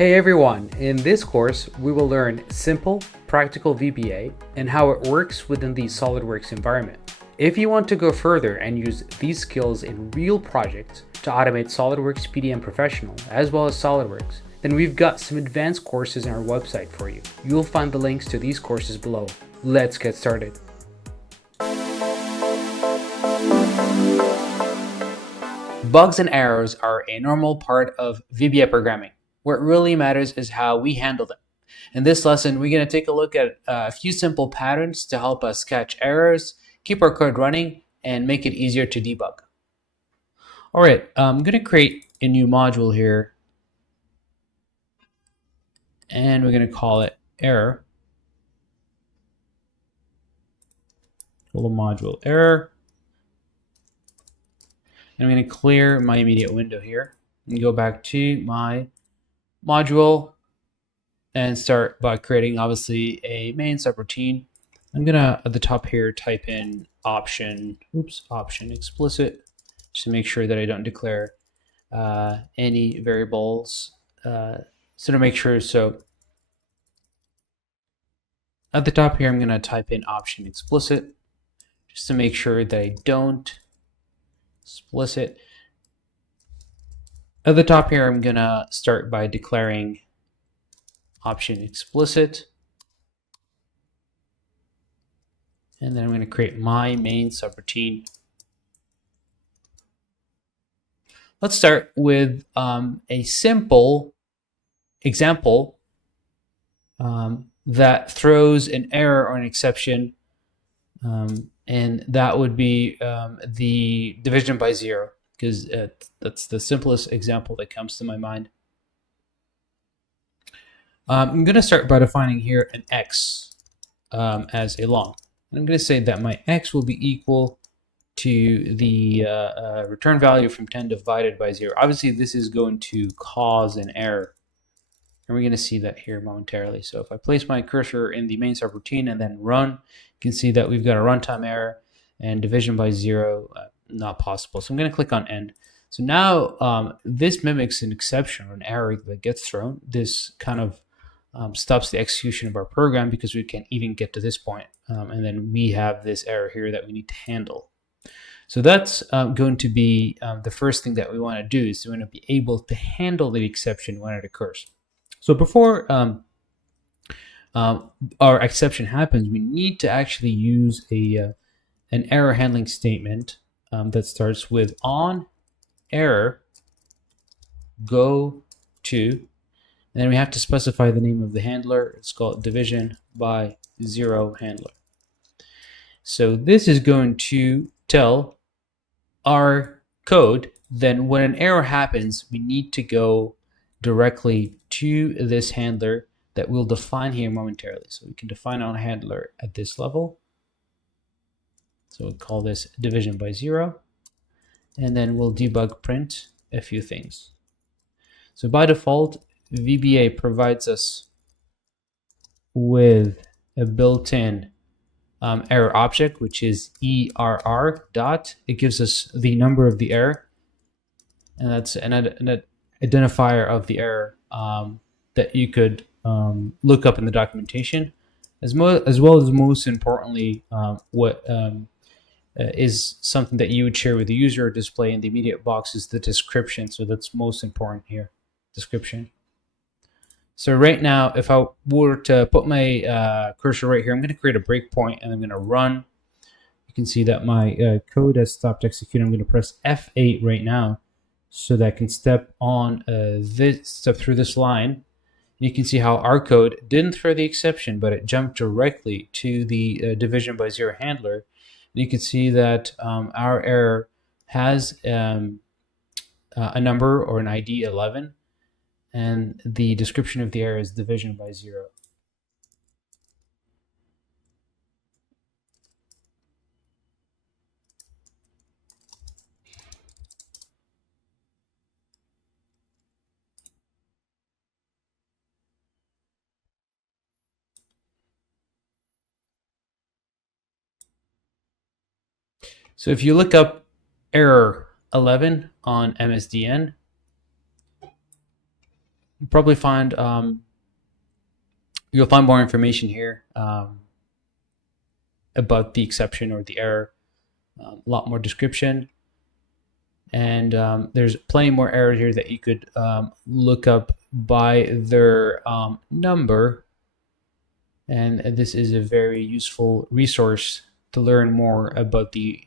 Hey everyone, in this course we will learn simple, practical VBA and how it works within the SOLIDWORKS environment. If you want to go further and use these skills in real projects to automate SOLIDWORKS PDM Professional as well as SOLIDWORKS, then we've got some advanced courses on our website for you. You'll find the links to these courses below. Let's get started. Bugs and errors are a normal part of VBA programming. What really matters is how we handle them. In this lesson, we're going to take a look at a few simple patterns to help us catch errors, keep our code running, and make it easier to debug. All right, I'm going to create a new module here, and we're going to call it Err. Little module Err. And I'm going to clear my immediate window here and go back to my module and start by creating obviously a main subroutine. I'm gonna at the top here type in option explicit just to make sure that I don't declare any variables. So to make sure, so at the top here I'm gonna type in option explicit just to make sure that I don't explicit. At the top here, I'm gonna start by declaring option explicit. And then I'm gonna create my main subroutine. Let's start with a simple example that throws an error or an exception. And that would be the division by 0. Because that's the simplest example that comes to my mind. I'm going to start by defining here an x as a long. And I'm going to say that my x will be equal to the return value from 10 divided by 0. Obviously, this is going to cause an error. And we're going to see that here momentarily. So if I place my cursor in the main subroutine and then run, you can see that we've got a runtime error and division by 0. Not possible. So I'm going to click on end. So now this mimics an exception or an error that gets thrown. This kind of stops the execution of our program because we can't even get to this point. And then we have this error here that we need to handle. So that's going to be the first thing that we want to do, is we want to be able to handle the exception when it occurs. So before our exception happens, we need to actually use an error handling statement that starts with on error go to, and then we have to specify the name of the handler. It's called division by 0 handler. So this is going to tell our code that when an error happens, we need to go directly to this handler that we'll define here momentarily. So we can define on handler at this level. So we'll call this division by 0, and then we'll debug print a few things. So by default, VBA provides us with a built-in error object, which is ERR dot. It gives us the number of the error, and that's an identifier of the error that you could look up in the documentation, as well as most importantly, what is something that you would share with the user or display in the immediate box is the description. So that's most important here, description. So right now, if I were to put my cursor right here, I'm going to create a breakpoint and I'm going to run. You can see that my code has stopped executing. I'm going to press F8 right now so that I can step through this line. And you can see how our code didn't throw the exception, but it jumped directly to the division by 0 handler. You can see that our error has a number or an ID 11, and the description of the error is division by 0. So if you look up error 11 on MSDN, you'll probably find you'll find more information here about the exception or the error, a lot more description, and there's plenty more errors here that you could look up by their number, and this is a very useful resource to learn more about the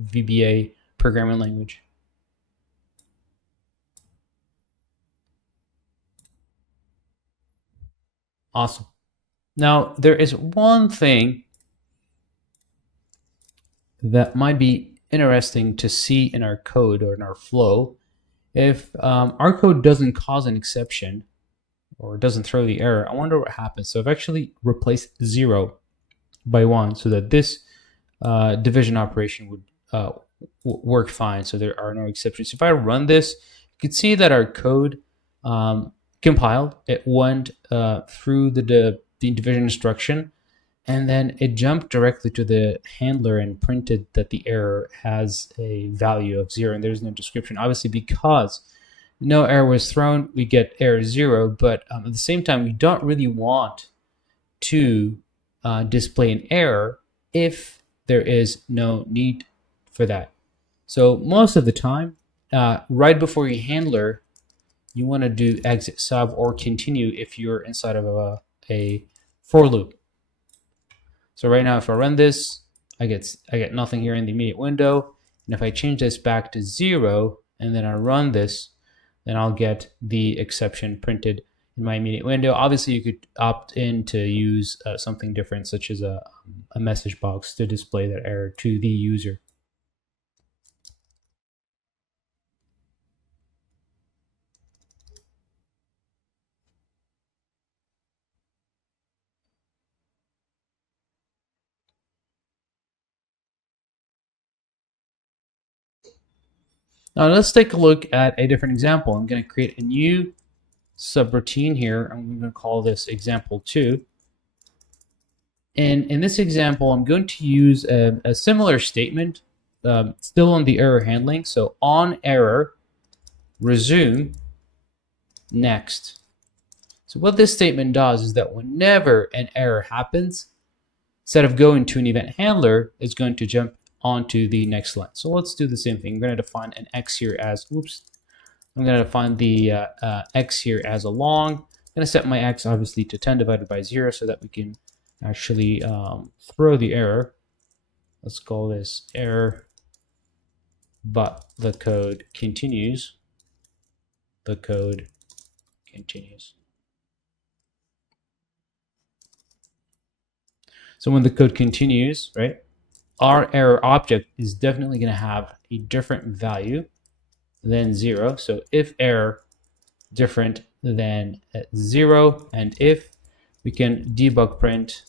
VBA programming language. Awesome. Now, there is one thing that might be interesting to see in our code or in our flow. If our code doesn't cause an exception or doesn't throw the error, I wonder what happens. So I've actually replaced 0 by 1 so that this division operation would work fine, so there are no exceptions. If I run this, you can see that our code compiled. It went through the division instruction, and then it jumped directly to the handler and printed that the error has a value of 0, and there's no description. Obviously, because no error was thrown, we get error 0, but at the same time, we don't really want to display an error if there is no need for that. So most of the time, right before your handler, you want to do exit sub or continue if you're inside of a for loop. So right now, if I run this, I get nothing here in the immediate window. And if I change this back to 0 and then I run this, then I'll get the exception printed in my immediate window. Obviously, you could opt in to use something different, such as a message box to display that error to the user. Now let's take a look at a different example. I'm going to create a new subroutine here. I'm going to call this example 2. And in this example, I'm going to use a similar statement, still on the error handling. So on error, resume next. So what this statement does is that whenever an error happens, instead of going to an event handler, it's going to jump onto the next line. So let's do the same thing. I'm going to define an x here as, I'm going to define the x here as a long. I'm going to set my x obviously to 10 divided by 0 so that we can actually throw the error. Let's call this error, but the code continues. The code continues. So when the code continues, right, our error object is definitely going to have a different value than 0. So if error different than 0, and if we can debug print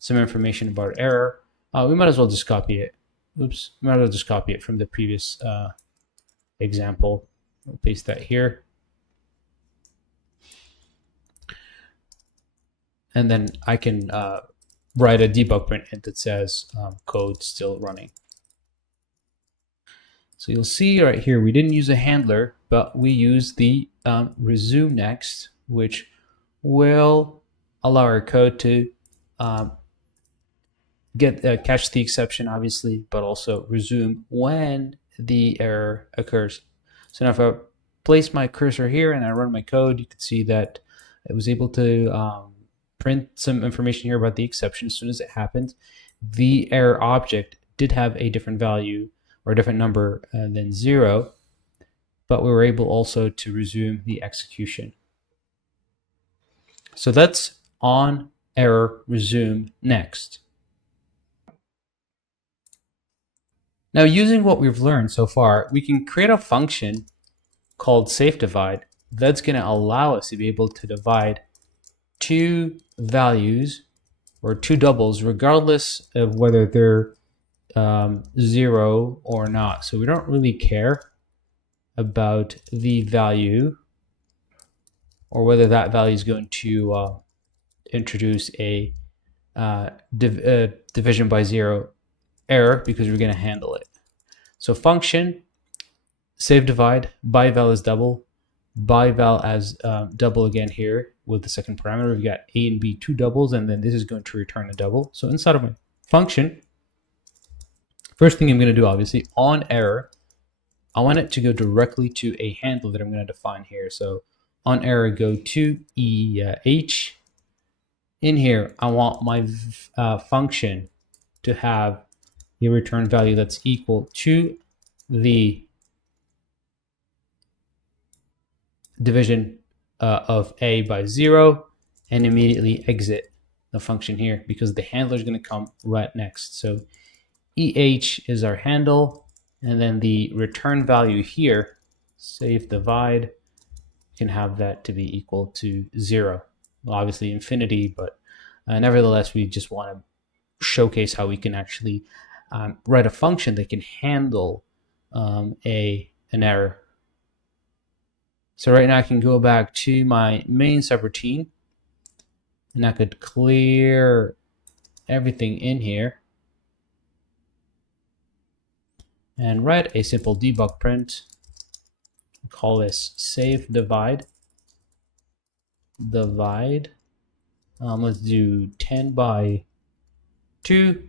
some information about error, we might as well just copy it. We might as well just copy it from the previous example. We'll paste that here. And then I can write a debug print that says code still running. So you'll see right here, we didn't use a handler, but we use the resume next, which will allow our code to catch the exception, obviously, but also resume when the error occurs. So now if I place my cursor here and I run my code, you can see that it was able to print some information here about the exception as soon as it happened. The error object did have a different value or a different number than 0, but we were able also to resume the execution. So that's on error resume next. Now, using what we've learned so far, we can create a function called safeDivide that's going to allow us to be able to divide two values or two doubles regardless of whether they're 0 or not. So we don't really care about the value or whether that value is going to introduce a division by 0 error, because we're going to handle it. So function safeDivide by val is double. byval as double again here with the second parameter. We've got A and B, 2 doubles, and then this is going to return a double. So inside of my function, first thing I'm going to do, obviously, on error, I want it to go directly to a handle that I'm going to define here. So on error, go to EH. In here, I want my function to have a return value that's equal to the division of A by 0, and immediately exit the function here because the handler is going to come right next. So EH is our handle, and then the return value here, save divide, can have that to be equal to 0. Well, obviously infinity, but nevertheless, we just want to showcase how we can actually write a function that can handle an error. So right now I can go back to my main subroutine, and I could clear everything in here and write a simple debug print. Call this save divide. Let's do 10 by 2,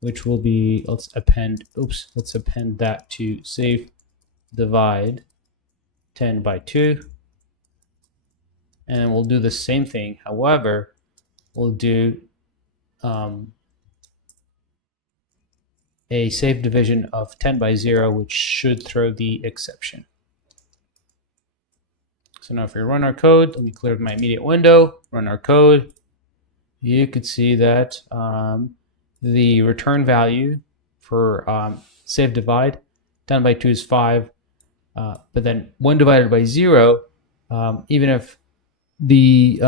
which will be, let's append that to save divide 10 by 2, and then we'll do the same thing. However, we'll do a save division of 10 by 0, which should throw the exception. So now if we run our code, let me clear my immediate window, run our code, you could see that the return value for save divide 10 by 2 is 5, but then 1 divided by 0, even if the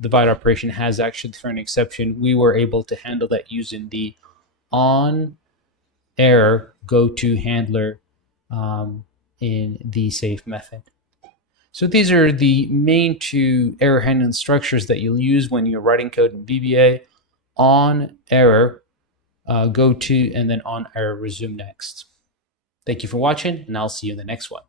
divide operation has actually thrown an exception, we were able to handle that using the on error GoTo handler in the save method. So these are the main 2 error handling structures that you'll use when you're writing code in VBA: on error, GoTo, and then on error resume next. Thank you for watching, and I'll see you in the next one.